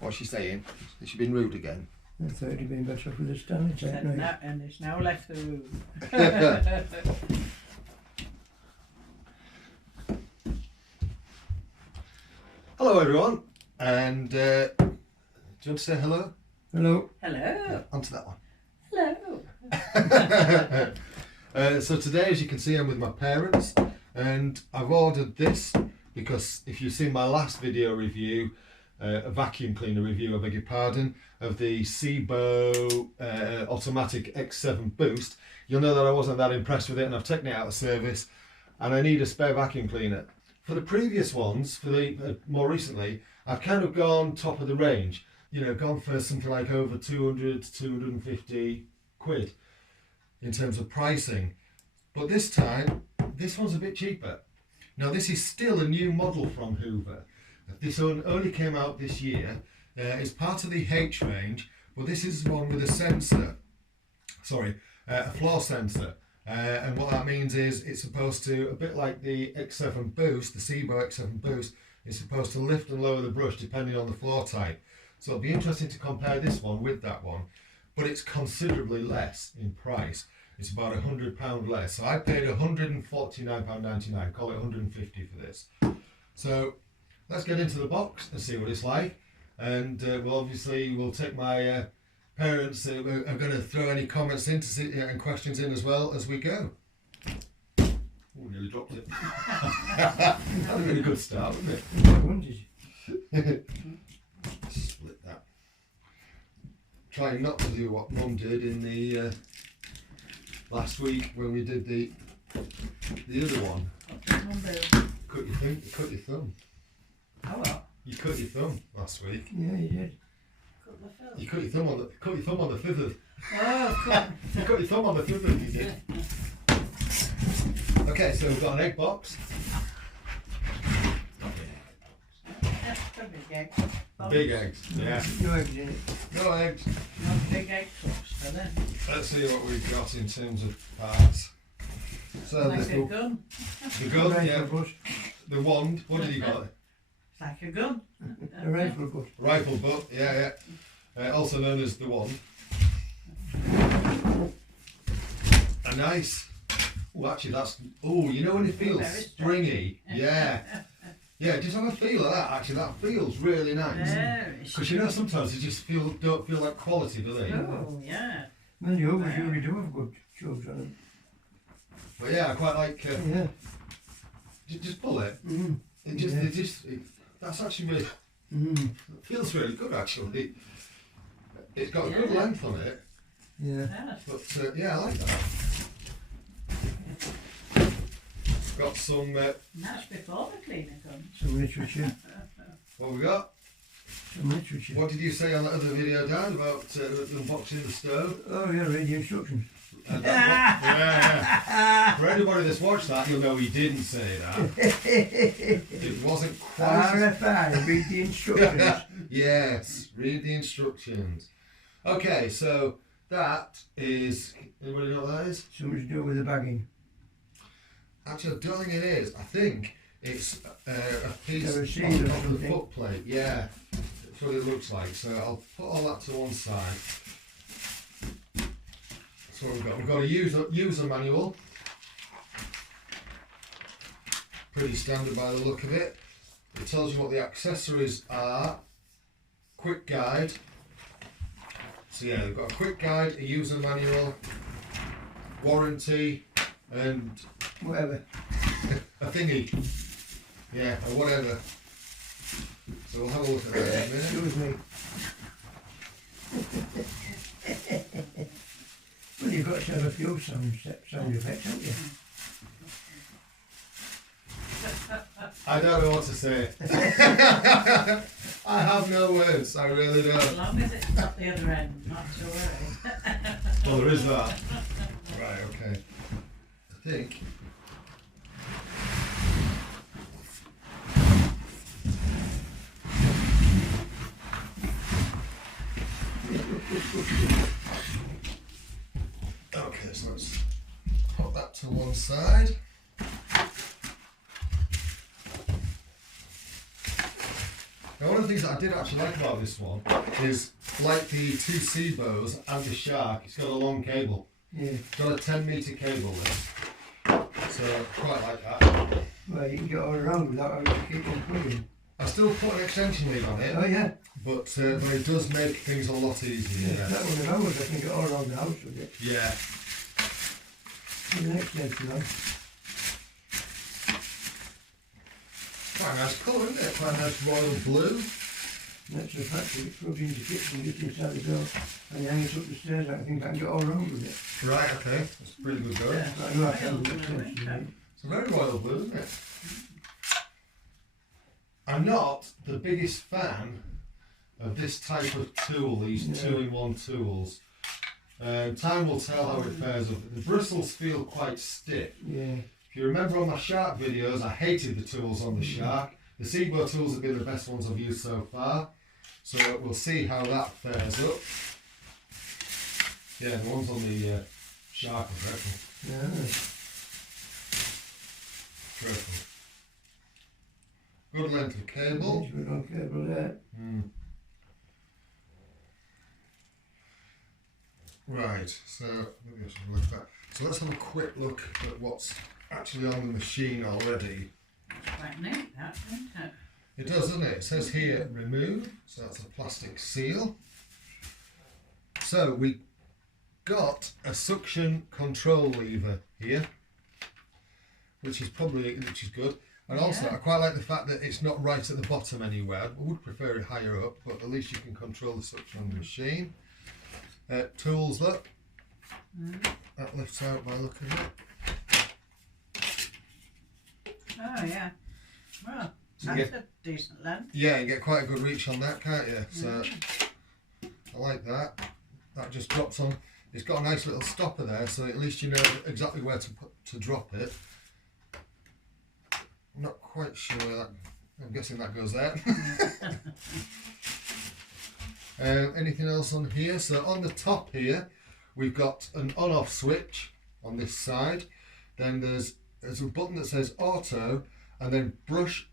What's she saying? Has she been rude again? I thought it'd been better for this time. And it's now left the room. Hello everyone, and do you want to say hello? Hello. Hello. Onto that one. Hello. So today, as you can see, I'm with my parents, and I've ordered this because if you've seen my last video review, a vacuum cleaner review, I beg your pardon, of the Sebo automatic X7 Boost, you'll know that I wasn't that impressed with it, and I've taken it out of service, and I need a spare vacuum cleaner. For the previous ones, for the more recently, I've kind of gone top of the range, you know, gone for something like over 200 to 250 quid in terms of pricing. But this time, this one's a bit cheaper. Now this is still a new model from Hoover. This one only came out this year. It's part of the H range, but this is one with a sensor. Sorry, a floor sensor. And what that means is it's supposed to, a bit like the X7 Boost, the Sebo X7 Boost, it's supposed to lift and lower the brush depending on the floor type. So it'll be interesting to compare this one with that one, but it's considerably less in price. It's about £100 less. So I paid £149.99, call it £150 for this. So let's get into the box and see what it's like. And we'll take my parents are going to throw any comments in to see, and questions in as well as we go. Oh, nearly dropped it. That would have been a good start, wouldn't it? Split that. Trying not to do what Mum did in the last week when we did the other one. Cut your thumb. Oh well. You cut your thumb last week. Yeah, you did. You cut your thumb on the thither. Oh, cool. You cut your thumb on the thither, you did. Okay, so we've got an egg box. Big eggs, yeah. No eggs in it. No eggs. Not big egg cluster then. Let's see what we've got in terms of parts. So Like there's a gun. the gun, Rifle yeah. butt. The wand. What did you got? It's like a gun. A rifle butt. Rifle butt, yeah. Also known as the wand. A nice. Oh, actually, that's. Oh, you know when it feels Very springy? Yeah. Yeah, just have a feel of that. Actually, that feels really nice. Because you know sometimes they just don't feel like quality, do they? Oh, yeah. Well, you always really do have good shows on them. But yeah, I quite like. Yeah. Just pull it. Mm. That's actually really. Mm. It feels really good actually. It's got a good length on it. Yeah. But yeah, I like that. Got some. That's before the cleaner comes. Some literature. What we got? Some literature. What did you say on that other video, Dad, about unboxing the stove? Oh yeah, read the instructions. Yeah. For anybody that's watched that, you'll know he didn't say that. It wasn't quite. RFI, read the instructions. Yes, read the instructions. Okay, so that is. Anybody know what that is? Something to do with the bagging. Actually, I don't think it is. I think it's a piece There of are seals or the something. foot plate. Yeah, that's what it looks like. So I'll put all that to one side. That's what we've got. We've got a user manual. Pretty standard by the look of it. It tells you what the accessories are. Quick guide. So yeah, we've got a quick guide, a user manual, warranty, and Whatever. a thingy. Yeah, or whatever. So we'll have a look at that in a minute. Excuse me. Well, you've got to have a few sound effects, haven't you? I don't know what to say. I have no words, I really don't. As long as it's not the other end, not to worry. Well, there is that. Right, okay. I think. Okay, so let's put that to one side. Now Now, one of the things that I did actually like about this one is, like the two Seabows and the Shark, it's got a long cable. Yeah. It's got a 10-metre cable there. So I quite like that. Well, you can get all around without having to keep on plugging. I still put an extension lead on it, Oh yeah. but it does make things a lot easier. Yeah. That one of ours, I can get all around the house with it. Yeah. And the next extension on. Quite a nice colour, isn't it? Quite a nice royal blue. That's the fact that it plugs into the kitchen just inside the door and you hang it up the stairs. I think I can get all around with it. Right, okay. That's pretty good going. Yeah. I know I can Royal with the blue, extension. isn't it? It's a very royal blue, isn't it? I'm not the biggest fan of this type of tool, these two-in-one tools. Time will tell how it fares up. The bristles feel quite stiff. Yeah. If you remember on my Shark videos, I hated the tools on the Shark. The Seabow tools have been the best ones I've used so far. So we'll see how that fares up. Yeah, the ones on the Shark are dreadful. Yeah. Dreadful. Good length of cable. It's good on cable there. Right, so maybe I should look that. So let's have a quick look at what's actually on the machine already. It's quite neat, that, isn't it? It does, doesn't it? It says here remove, so that's a plastic seal. So we got a suction control lever here, which is good. And also, Yeah. I quite like the fact that it's not right at the bottom anywhere. I would prefer it higher up, but at least you can control the suction on the machine. Tools, look. That lifts out by looking at it. Oh, yeah. Well, So that's a decent length. Yeah, you get quite a good reach on that, can't you? So I like that. That just drops on. It's got a nice little stopper there, so at least you know exactly where to drop it. I'm not quite sure where that. I'm guessing that goes there. Anything else on here? So on the top here, we've got an on-off switch on this side. Then there's a button that says auto, and then brush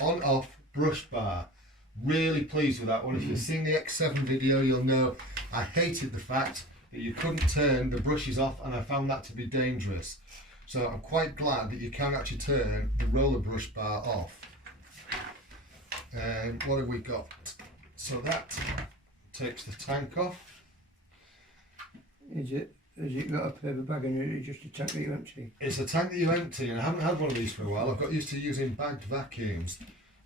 on-off brush bar. Really pleased with that one. If you've seen the X7 video, you'll know I hated the fact that you couldn't turn the brushes off, and I found that to be dangerous. So I'm quite glad that you can actually turn the roller brush bar off. And what have we got? So that takes the tank off. Has it got a paper bag in it, or just a tank that you empty? It's a tank that you empty, and I haven't had one of these for a while. I've got used to using bagged vacuums.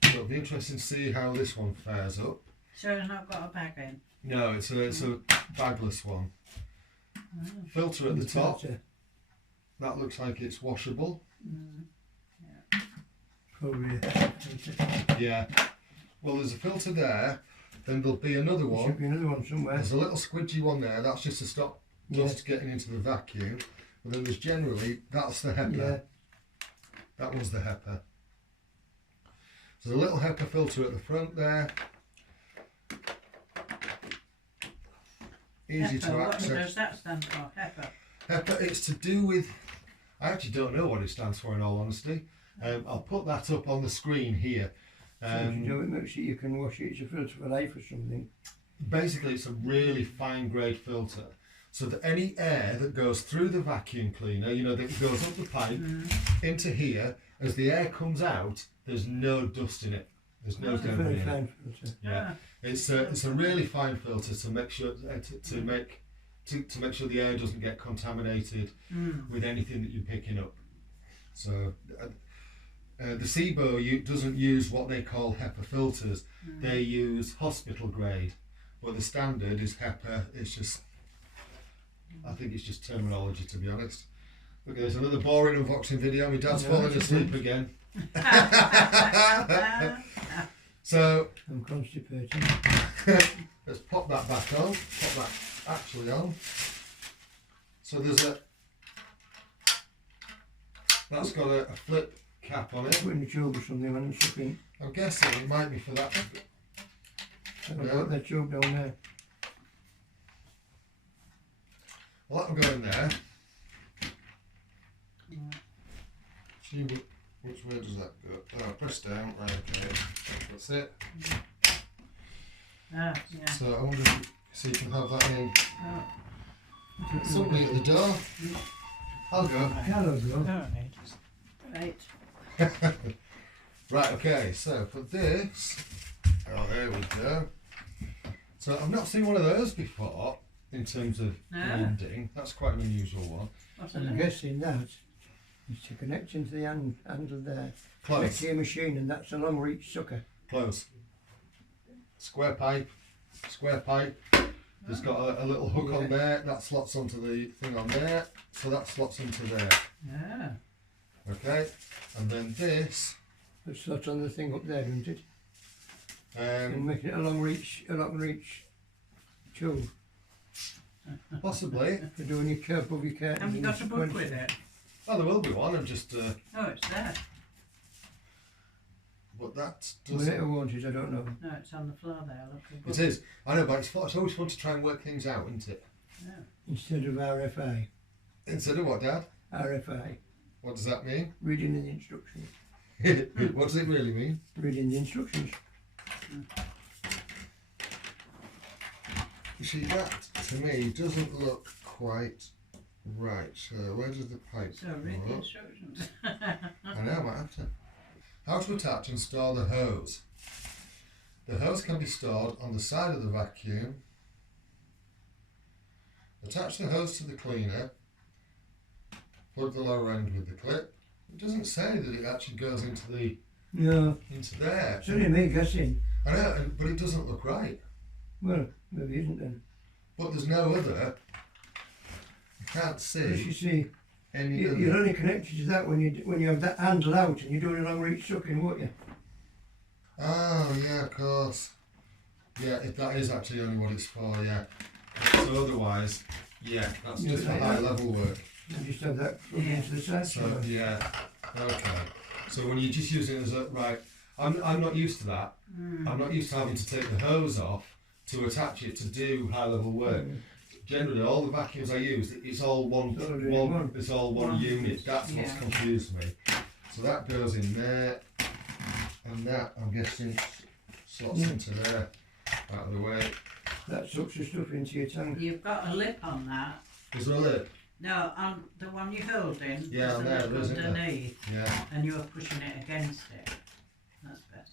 So it'll be interesting to see how this one fares up. So it's not got a bag in? No, it's a bagless one. Filter at the top. That looks like it's washable. Probably. Yeah. Well, there's a filter there. Then there'll be another There one. should be another one somewhere. There's a little squidgy one there. That's just to stop dust getting into the vacuum. But then there's generally, that's the HEPA. Yeah. That one's the HEPA. There's a little HEPA filter at the front there. Easy to What access. does that stand for? HEPA? HEPA, it's to do with, I actually don't know what it stands for in all honesty. I'll put that up on the screen here. So if you do it, make sure you can wash it. It's a filter for life or something. Basically, it's a really fine grade filter. So that any air that goes through the vacuum cleaner, you know, that goes up the pipe into here, as the air comes out, there's no dust in it. There's no debris Very in it. fine filter. Yeah, it's a really fine filter to make sure to make sure the air doesn't get contaminated with anything that you're picking up. So the Seabow doesn't use what they call HEPA filters. They use hospital grade, but the standard is HEPA. It's just, I think it's just terminology, to be honest. Look, there's another boring unboxing video. My dad's falling asleep again. So I'm constipated. let's pop that back on. Pop that actually on. So that's got a flip cap on it. Putting the tube or something on and sucking. I'm guessing it might be for that. I've got that tube down there. Well, that'll go in there. See which way does that go? Oh. press down. Right, okay. That's it. Yeah. So I wonder if so you can have that in. Oh. Somebody at the door. I'll go. Hello, Joe. Right. Right, okay, so for this, oh, there we go. So I've not seen one of those before in terms of blending. That's quite an unusual one. What's I'm it? guessing that is to connect into the handle there. Connect Close, to your machine, and that's a long reach sucker. close. Square pipe. There's got a little hook on there, that slots onto the thing on there, so that slots into there. Yeah. Okay, and then this, It slots on the thing up there, doesn't it? And making it a long reach tool possibly. for doing your curve above your curtains. Have you and got a book sequence. with it? Oh, there will be one, I'm just, Oh, it's there. but that Will doesn't. it or won't it? I don't know. No, it's on the floor there. Look. It is. I know, but it's always fun to try and work things out, isn't it? Yeah. Instead of RFI. Instead of what, Dad? RFI. What does that mean? Reading the instructions. What does it really mean? Reading the instructions. You see, that to me doesn't look quite right. So where does the pipe So read the go? instructions. I know, I might have to. How to attach and store the hose. The hose can be stored on the side of the vacuum. Attach the hose to the cleaner. Plug the lower end with the clip. It doesn't say that it actually goes into No. there. It's only me guessing. I know, but it doesn't look right. Well, maybe it isn't then. But there's no other. You can't As see you see, any you're other. only connected to that when you have that handle out and you're doing a long reach sucking, won't you? Oh, yeah, of course. Yeah, that is actually only what it's for, yeah. So otherwise, yeah, that's Yeah, just for like high that. level work. You just have that plugged Yeah. into the side. So, yeah, okay. So when you're just using it as a, right, I'm not used to that. I'm not used to having to take the hose off to attach it to do high level work. Generally, all the vacuums I use, it's all one, It's all doing one. it's all one One. unit. That's what's Yeah. confused me. So that goes in there, and that, I'm guessing, slots Yeah. into there, out of the way. That sucks the stuff into your tank. You've got a lip on that. Is there a lid? No, on the one you're holding. Yeah, there's on a there, lip there isn't there? underneath, Yeah. and you're pushing it against it. That's better.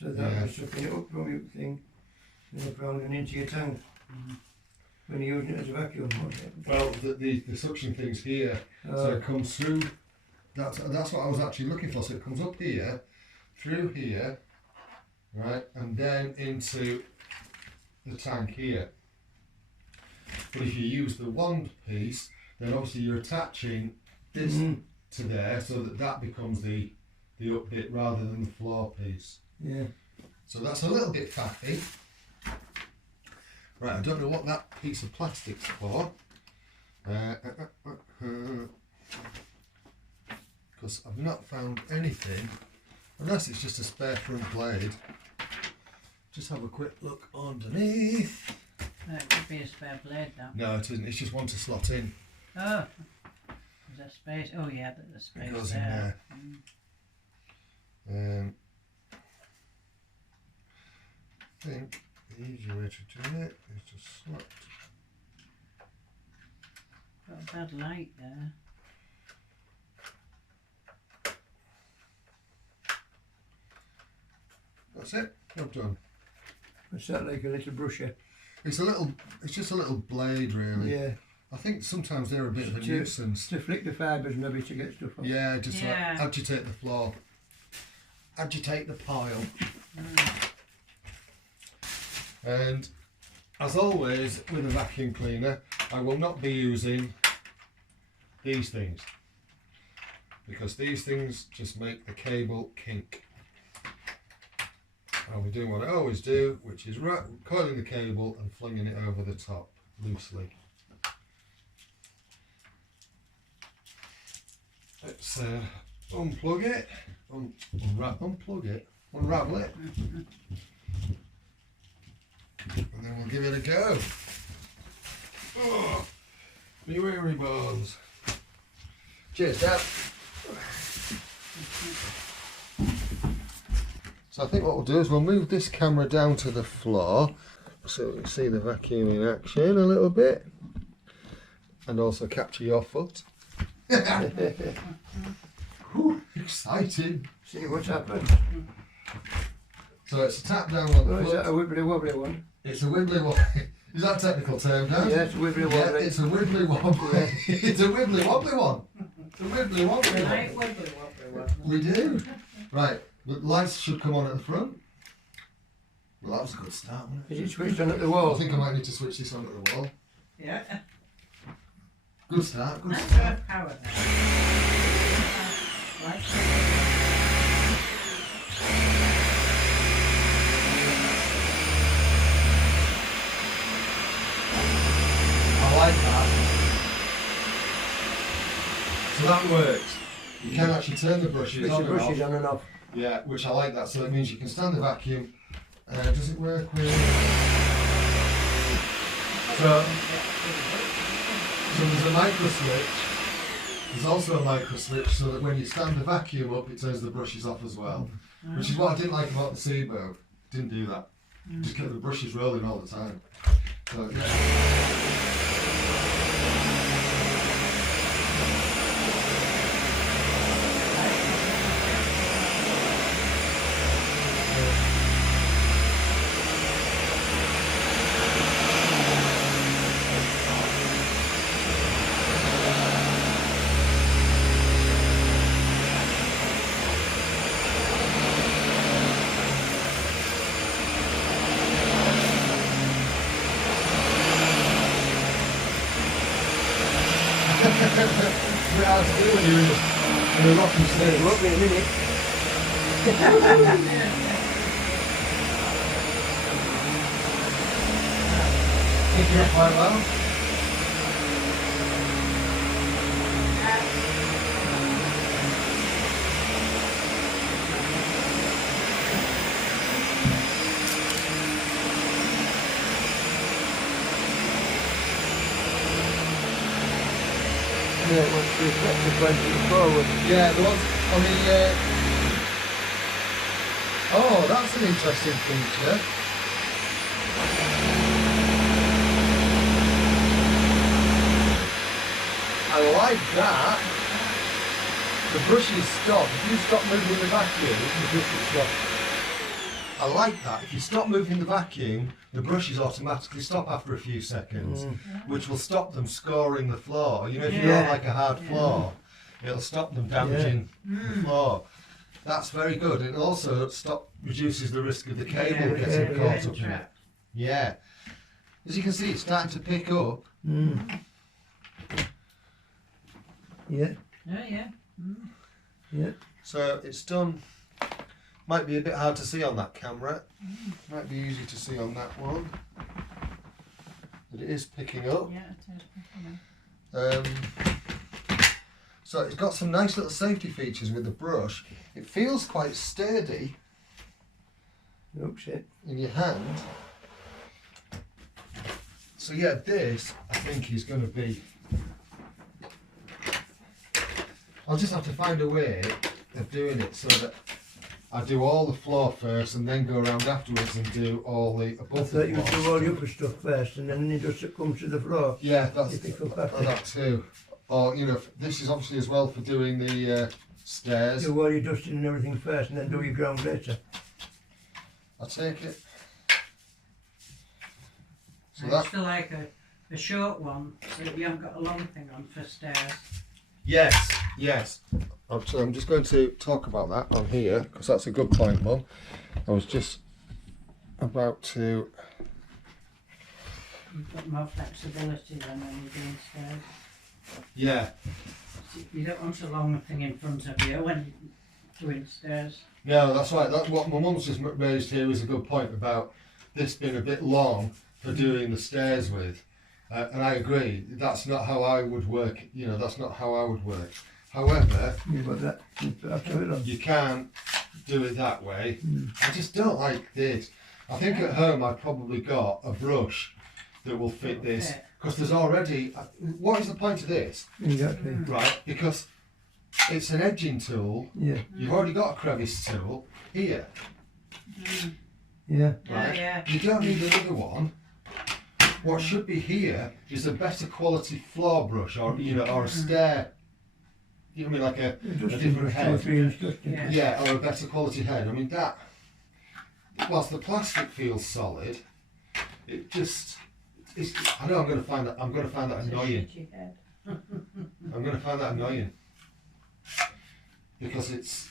So that Yeah. was sucking it up from your thing and then rolling into your tank. Mm. When you're using it as a vacuum, wasn't it? Well, the suction thing's here, so it comes through. That's what I was actually looking for. So it comes up here, through here, right, and then into the tank here. But if you use the wand piece, then obviously you're attaching this to there, so that becomes the up bit rather than the floor piece. Yeah. So that's a little bit faffy. Right, I don't know what that piece of plastic's for. Because I've not found anything, unless it's just a spare front blade. Just have a quick look underneath. That could be a spare blade, that. No, it isn't, it's just one to slot in. Oh, is there space? Oh yeah, there's a space It goes in there. there. I think the easier way to do it is to slot. Got a bad light there. That's it, job done. It's that like a little brusher. It's just a little blade really. Yeah. I think sometimes they're a bit of a To- nuisance. To flick the fibres maybe to get stuff off. Yeah, just to Yeah. agitate the floor. Agitate the pile. And as always with a vacuum cleaner, I will not be using these things. Because these things just make the cable kink. I'll be doing what I always do, which is coiling the cable and flinging it over the top loosely. Let's unplug it, unplug it, unravel it, and then we'll give it a go. Oh, me weary bones. Cheers, Dad. So I think what we'll do is we'll move this camera down to the floor so we can see the vacuum in action a little bit, and also capture your foot. Whew, exciting. See what's happened. So it's a tap down on the Oh, is foot. that a wibbly wobbly one? It's a wibbly wobbly. Is that a technical term, Dan? Yeah, it's a wibbly Yeah, wobbly. it's a wibbly wobbly. It's a wibbly wobbly one. It's a wibbly wobbly We one. like wobbly wobbly wobbly. We do. Right, the lights should come on at the front. Well, that was a good start, wasn't Is it switched on at the it? I wall? think I might need to switch this on at the wall. Yeah. Good start, good Nice to start. have power there. Like I like that. So that works. You can actually turn the brushes Switch on the and brushes off. on and off. Yeah, which I like that. So it means you can stand the vacuum. Does it work with... So there's a micro switch. There's also a micro switch so that when you stand the vacuum up, it turns the brushes off as well. Which is what I didn't like about the Seabo. Didn't do that. Just kept the brushes rolling all the time. So yeah. It's a bit hard to do when you're in a rocking It'll state. up in a minute. Picking up quite well. Yeah, it wants to reflect the point forward. Yeah, the ones on the... Oh, that's an interesting feature. I like that. The brushes stop. If you stop moving the vacuum, the brushes stop. I like that. If you stop moving the vacuum, the brushes automatically stop after a few seconds, which will stop them scoring the floor. You know, if you're on Yeah. like a hard floor, it'll stop them damaging the floor. That's very good. It also reduces the risk of the cable Yeah, getting cable caught getting up in it. trapped. Yeah. As you can see, it's starting to pick up. Mm. Yeah, Oh yeah. yeah. So it's done. Might be a bit hard to see on that camera. Might be easy to see on that one. But it is picking up. Yeah, it is. So it's got some nice little safety features with the brush. It feels quite sturdy Looks it. in your hand. So yeah, this I think is going to be... I'll just have to find a way of doing it so that I do all the floor first and then go around afterwards and do all the I above thought the you would floor. do all the upper stuff first and then the dust that comes to the floor. Yeah, that's You pick up after. that too. Or, you know, this is obviously as well for doing the stairs. Do all your dusting and everything first and then do your ground later. I'll take it. So I that, used to like a short one, so that you haven't got a long thing on for stairs. yes, yes. So I'm just going to talk about that on here because that's a good point, Mum. I was just about to... You've got more flexibility than when you're doing stairs. Yeah, You don't want a long thing in front of you when you're doing stairs. no, that's right. That, what my mum's just raised here is a good point about this being a bit long for doing the stairs with. And I agree, that's not how I would work, you know, that's not how I would work. However, You've got that. I've got it on. you can do it that way. I just don't like this. I think at home I've probably got a brush that will fit this Fit. because there's already, what is the point of this? Exactly. Right, because it's an edging tool. Yeah. You've already got a crevice tool here. Yeah. right? yeah. You don't need another one. What should be here is a better quality floor brush, or or a stair. You know what I mean, like a Dusting different brush, 2 or head. 3 inch dusting. Yeah. Yeah, or a better quality head. I mean that. Whilst the plastic feels solid, it just. I know I'm going to find that. I'm going to find that annoying. Shitty head. I'm going to find that annoying because it's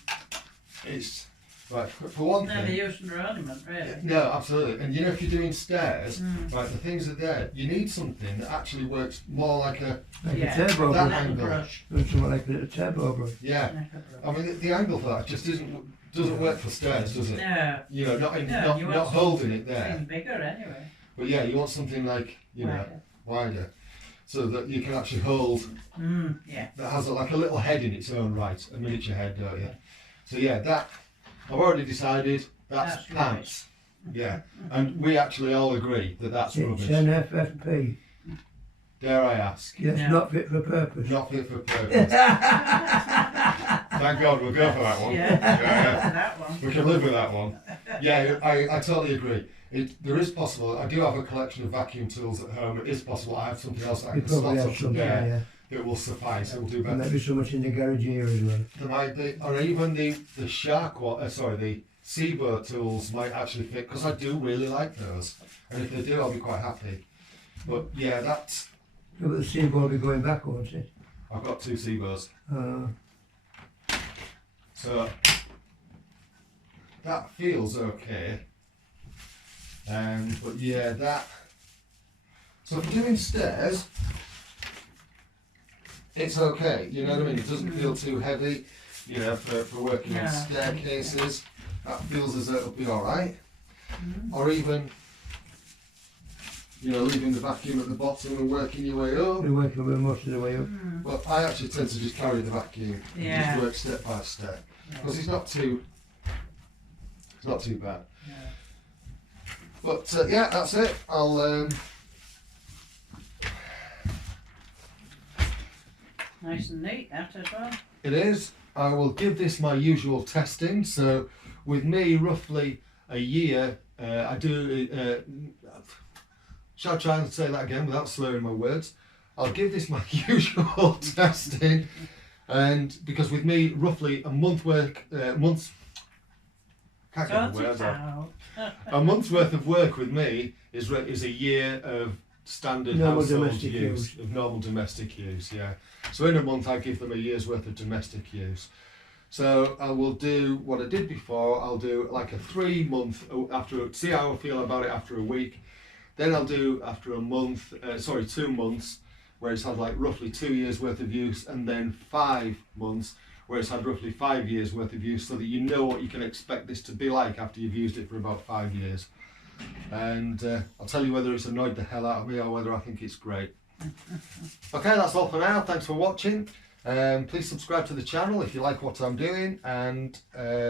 right for one Never thing. used an ornament, really. No, absolutely. And if you're doing stairs, right, the things are there. You need something that actually works more like a Like Yeah. a turbo that brush. angle. Brush. Something like a little turbo brush. Yeah. Like a brush. I mean, the angle for that just doesn't work for stairs, does it? No, Not No, you want not holding it something there. bigger anyway. But yeah, you want something like wider, so that you can actually hold. Yeah. That has like a little head in its own right, a miniature head, don't you? So yeah, that I've already decided that's That's pants. Yeah, and we actually all agree that that's It's rubbish. an FFP. Dare I ask? Yes, No. not fit for purpose. Not fit for purpose. Thank God we'll go for that one. Yeah. Yeah. That one. We can live with that one. Yeah, I totally agree. There is possible. I do have a collection of vacuum tools at home. It is possible I have something else that I You can slot probably have up something, there yeah. that will suffice. It will do There better. might be so much in the garage here as well. There might be, or even the shark one. The seabird tools might actually fit because I do really like those. And if they do, I'll be quite happy. But yeah, that's. So, but the seaboard will be going back, won't it? I've got 2 seabirds. So that feels okay. But yeah, that. So if you're doing stairs, it's okay. You know what I mean? It doesn't feel too heavy. For working on No. staircases, that feels as though it'll be all right. Or even, leaving the vacuum at the bottom and working your way up. We're working with most of the way up. But I actually tend to just carry the vacuum and Yeah. just work step by step because it's not too bad. Yeah. But yeah, that's it. I'll Nice and neat, that as well. it is. I will give this my usual testing. So with me, roughly a year. I do. Shall I try and say that again without slurring my words? I'll give this my usual testing, and because with me, roughly a month's work. Can't get the Sort words it out. out. A month's worth of work with me is a year of standard Normal household domestic use, use. of normal domestic use. Yeah. So in a month, I give them a year's worth of domestic use. So I will do what I did before. I'll do like a 3 month see how I feel about it after a week. Then I'll do after a month, 2 months, where it's had like roughly 2 years worth of use, and then 5 months where it's had roughly 5 years worth of use, so that you know what you can expect this to be like after you've used it for about 5 years. And I'll tell you whether it's annoyed the hell out of me or whether I think it's great. Okay, that's all for now. Thanks for watching. Please subscribe to the channel if you like what I'm doing, and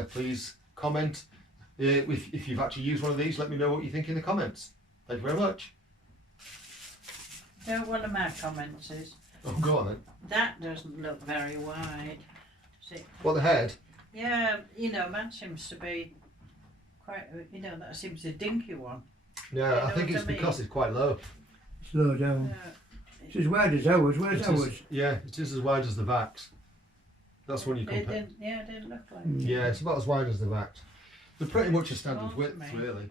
please comment if you've actually used one of these. Let me know what you think in the comments. Thank you very much. One of my comments is, Oh, go on then. that doesn't look very wide. See? What, the head? Yeah, that seems to be quite, that seems a dinky one. Yeah, You I know think what it's I mean? because it's quite low. Slow down. It's as wide as ours. Where's It ours? is, yeah, it is as wide as the Vax. That's when you It compare. didn't look like Yeah, it's about as wide as the Vax. They're pretty much a standard Well, width, mate. really.